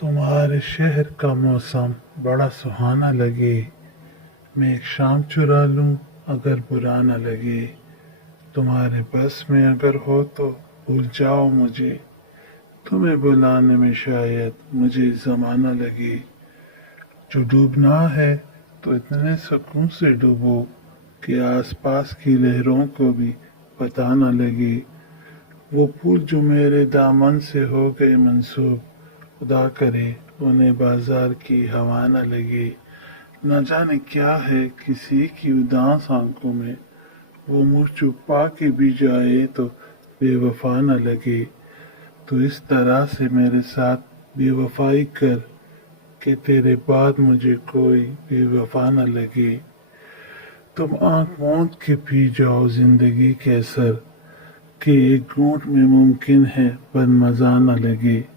तुम्हारे शहर का मौसम बड़ा सुहाना लगे। मैं एक शाम चुरा लूं अगर बुरा न लगे। तुम्हारे बस में अगर हो तो भूल जाओ मुझे। तुम्हें बुलाने में शायद मुझे जमाना लगे। जो डूबना है तो इतने सुकून से डूबो कि आसपास की लहरों को भी पता न लगे। वो फूल जो मेरे दामन से हो गए मंसूब, खुदा करे उन्हें बाजार की हवा न लगे। न जाने क्या है किसी की उदास आंखों में, वो मुँह छुपा के भी जाए तो बेवफा न लगे। तो इस तरह से मेरे साथ बेवफाई कर कि तेरे बाद मुझे कोई बेवफा न लगे। तुम आंख मूंद के पी जाओ जिंदगी के असर, कि एक घूंट में मुमकिन है पर मजा न लगे।